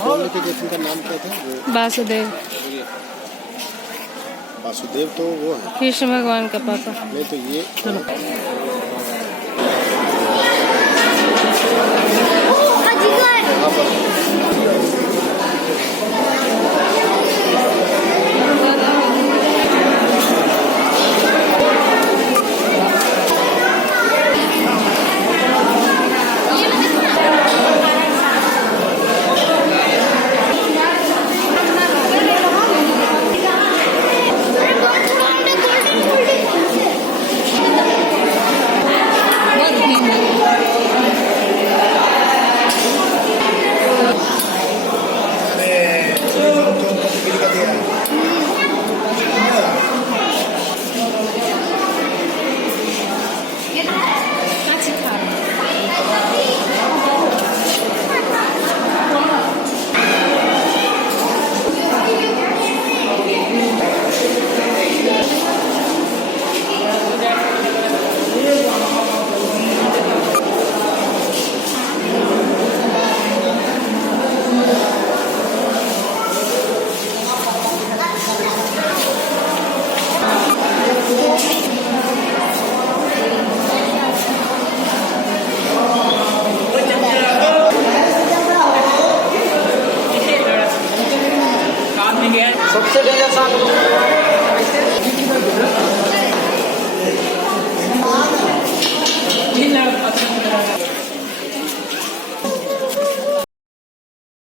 का नाम क्या था? वासुदेव। वासुदेव तो वो है कृष्ण भगवान का पापा। नहीं तो ये यहाँ पर सबसे डेंजर सांप